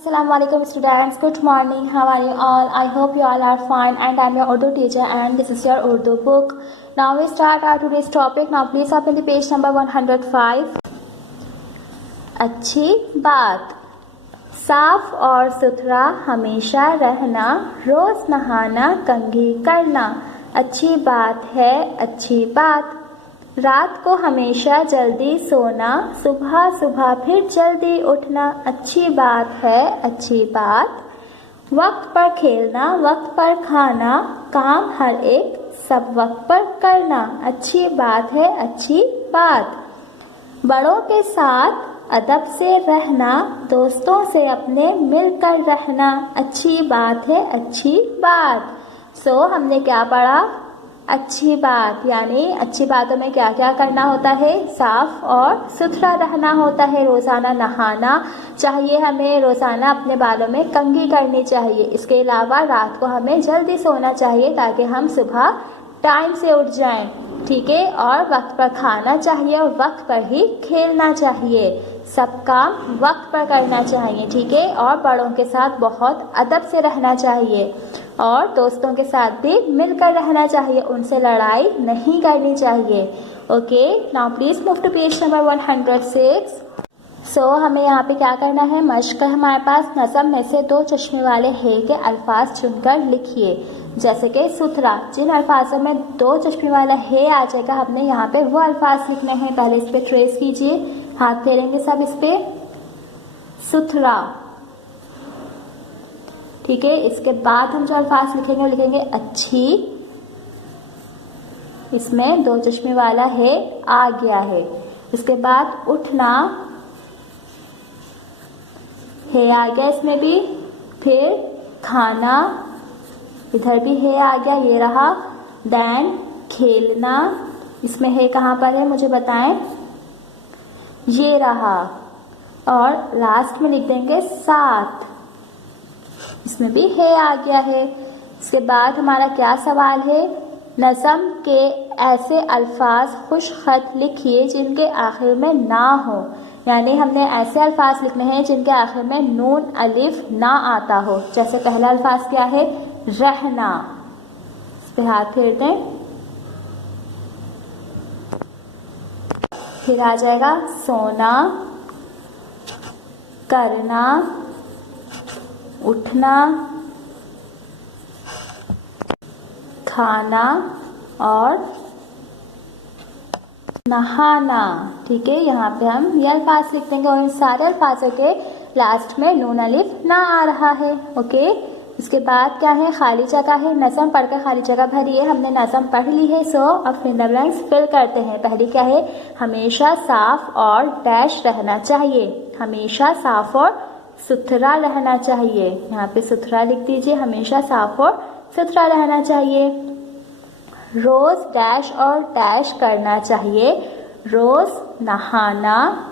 Assalamualaikum students, good morning, how are you all? I hope you all are fine and I am your Urdu teacher and this is your Urdu book. Now we start our today's topic. Now please open the page number 105. अच्छी बात, साफ और सुथरा हमेशा रहना, रोज नहाना, कंघी करना, अच्छी बात है, अच्छी बात। रात को हमेशा जल्दी सोना, सुबह सुबह फिर जल्दी उठना, अच्छी बात है, अच्छी बात। वक्त पर खेलना, वक्त पर खाना, काम हर एक सब वक्त पर करना, अच्छी बात है, अच्छी बात। बड़ों के साथ अदब से रहना, दोस्तों से अपने मिलकर रहना, अच्छी बात है, अच्छी बात। हमने क्या पढ़ा? अच्छी बात, यानी अच्छी बातों में क्या क्या करना होता है? साफ और सुथरा रहना होता है, रोज़ाना नहाना चाहिए, हमें रोज़ाना अपने बालों में कंघी करनी चाहिए। इसके अलावा रात को हमें जल्दी सोना चाहिए ताकि हम सुबह टाइम से उठ जाएं, ठीक है। और वक्त पर खाना चाहिए और वक्त पर ही खेलना चाहिए, सब काम वक्त पर करना चाहिए, ठीक है। और बड़ों के साथ बहुत अदब से रहना चाहिए और दोस्तों के साथ भी मिलकर रहना चाहिए, उनसे लड़ाई नहीं करनी चाहिए। Okay, now please move to page number 106। हमें यहाँ पे क्या करना है? मश्क है हमारे पास। नज़म में से दो चश्मे वाले हे के अल्फाज चुनकर लिखिए, जैसे कि सुथरा। जिन अल्फाजों में दो चश्मे वाला हे आ जाएगा, हमने यहाँ पे वो अल्फाज लिखने हैं। पहले इस पे ट्रेस कीजिए, हाथ फेरेंगे सब इस पे, सुथरा, ठीक है। इसके बाद हम जो अल्फाज लिखेंगे वो लिखेंगे अच्छी। इसमें दो चश्मे वाला है आ गया है। इसके बाद उठना, है आ गया इसमें भी। फिर खाना, इधर भी है आ गया, ये रहा। देन खेलना, इसमें है कहाँ पर है मुझे बताएं, ये रहा। और लास्ट में लिख देंगे साथ, इसमें भी है आ गया है। इसके बाद हमारा क्या सवाल है? नज़म के ऐसे अल्फाज खुश खत लिखिए जिनके आखिर में ना हो, यानी हमने ऐसे अल्फाज लिखने हैं जिनके आखिर में नून अलिफ ना आता हो। जैसे पहला अल्फाज क्या है? रहना, इस पे हाथ फेर दें, फिर आ जाएगा सोना, करना, उठना, खाना और नहाना, ठीक है। यहाँ पे हम ये अल्फाज लिख देंगे और इन सारे अल्फाजों के लास्ट में नून अलिफ ना आ रहा है, ओके। इसके बाद क्या है? खाली जगह है। नज़म पढ़कर खाली जगह भरिए। हमने नज़म पढ़ ली है, अब फिल द ब्लैंक्स फिल करते हैं। पहली क्या है? हमेशा साफ और डैश रहना चाहिए, हमेशा साफ और सुथरा रहना चाहिए। यहाँ पे सुथरा लिख दीजिए, हमेशा साफ और सुथरा रहना चाहिए। रोज डैश और डैश करना चाहिए, रोज नहाना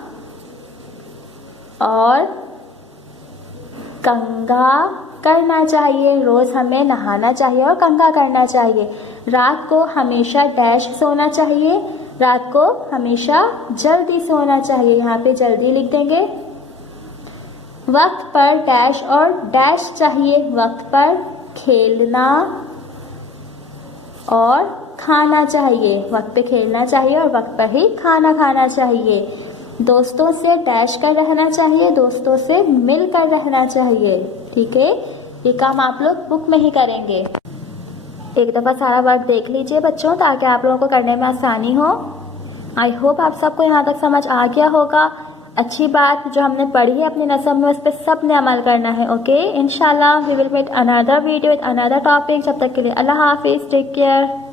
और कंघा करना चाहिए, रोज हमें नहाना चाहिए और कंघा करना चाहिए। रात को हमेशा डैश सोना चाहिए, रात को हमेशा जल्दी सोना चाहिए, यहाँ पे जल्दी लिख देंगे। वक्त पर डैश और डैश चाहिए, वक्त पर खेलना और खाना चाहिए, वक्त पे खेलना चाहिए और वक्त पर ही खाना खाना चाहिए। दोस्तों से डैश कर रहना चाहिए, दोस्तों से मिलकर रहना चाहिए, ठीक है। ये काम आप लोग बुक में ही करेंगे। एक दफ़ा सारा वर्क देख लीजिए बच्चों, ताकि आप लोगों को करने में आसानी हो। आई होप आप सबको यहाँ तक समझ आ गया होगा। अच्छी बात जो हमने पढ़ी है अपनी नज़म में, उस पर सब ने अमल करना है, ओके। इंशाल्लाह we will met another video with another topic. जब तक के लिए अल्लाह हाफिज़, टेक केयर।